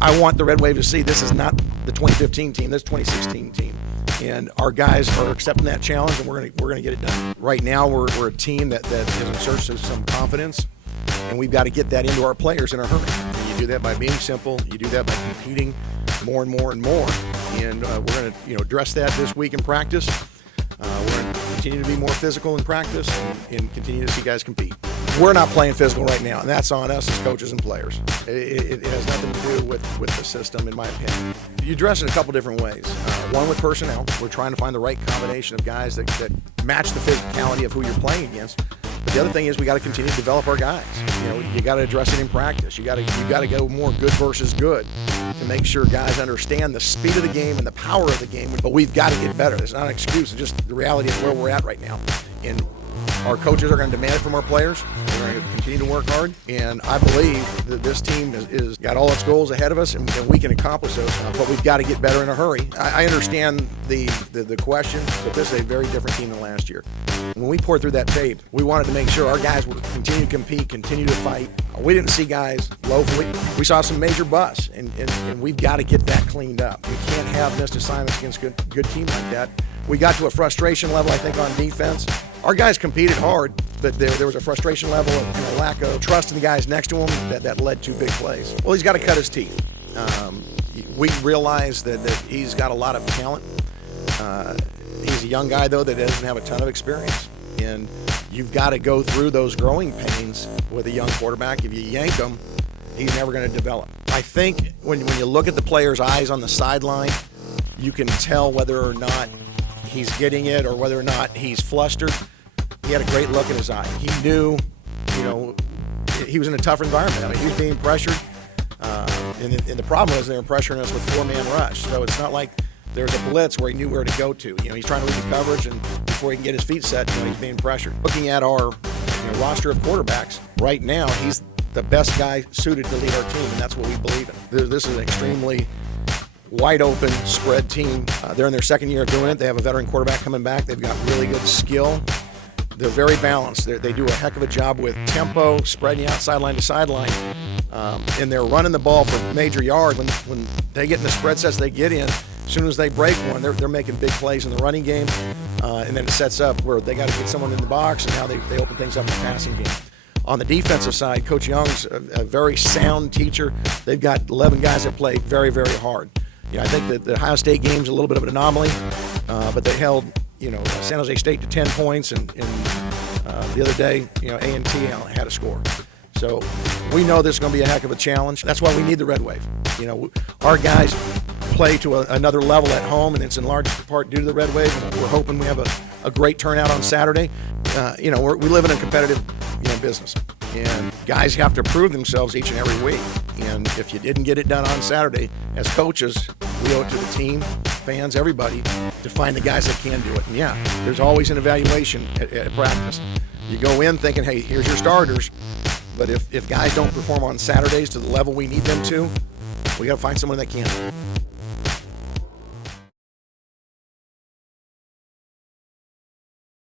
I want the Red Wave to see this is not the 2015 team, this 2016 team. And our guys are accepting that challenge, and we're gonna get it done. Right now, we're a team that is in search of some confidence, and we've got to get that into our players in a hurry. And you do that by being simple. You do that by competing more and more and more. And we're going to address that this week in practice. We're going to continue to be more physical in practice and continue to see guys compete. We're not playing physical right now, and that's on us as coaches and players. It has nothing to do with the system, in my opinion. You address it a couple different ways. One, with personnel. We're trying to find the right combination of guys that match the physicality of who you're playing against. But the other thing is we got to continue to develop our guys. You got to address it in practice. You got to go more good versus good to make sure guys understand the speed of the game and the power of the game. But we've got to get better. It's not an excuse. It's just the reality of where we're at right now. And our coaches are going to demand it from our players. We're going to continue to work hard, and I believe that this team is got all its goals ahead of us, and we can accomplish those. But we've got to get better in a hurry. I understand the question, but this is a very different team than last year. When we poured through that tape, we wanted to make sure our guys would continue to compete, continue to fight. We didn't see guys loafing. We saw some major busts, and we've got to get that cleaned up. We can't have missed assignments against good teams like that. We got to a frustration level, I think, on defense. Our guys competed hard, but there was a frustration level and a lack of trust in the guys next to him that led to big plays. Well, he's got to cut his teeth. We realize that he's got a lot of talent. He's a young guy, though, that doesn't have a ton of experience. And you've got to go through those growing pains with a young quarterback. If you yank him, he's never going to develop. I think when you look at the player's eyes on the sideline, you can tell whether or not he's getting it or whether or not he's flustered. He had a great look in his eye. He knew, he was in a tough environment. I mean, he was being pressured. And the problem was they were pressuring us with four-man rush. So it's not like there's a blitz where he knew where to go to. He's trying to read the coverage, and before he can get his feet set, he's being pressured. Looking at our roster of quarterbacks, right now, he's the best guy suited to lead our team, and that's what we believe in. This is an extremely wide open spread team. They're in their second year of doing it. They have a veteran quarterback coming back. They've got really good skill. They're very balanced. They do a heck of a job with tempo, spreading out sideline to sideline, and they're running the ball for major yards. When they get in the spread sets they get in, as soon as they break one, they're making big plays in the running game, and then it sets up where they got to get someone in the box, and now they open things up in the passing game. On the defensive side, Coach Young's a very sound teacher. They've got 11 guys that play very, very hard. I think that the Ohio State game's a little bit of an anomaly, but they held, San Jose State to 10 points, and the other day, A&T had a score. So we know this is going to be a heck of a challenge. That's why we need the Red Wave. Our guys play to another level at home, and it's in large part due to the Red Wave. And we're hoping we have a great turnout on Saturday. We live in a competitive, business, and guys have to prove themselves each and every week. And if you didn't get it done on Saturday, as coaches, we owe it to the team, fans, everybody, to find the guys that can do it. And yeah, there's always an evaluation at practice. You go in thinking, hey, here's your starters. But if guys don't perform on Saturdays to the level we need them to, we got to find someone that can.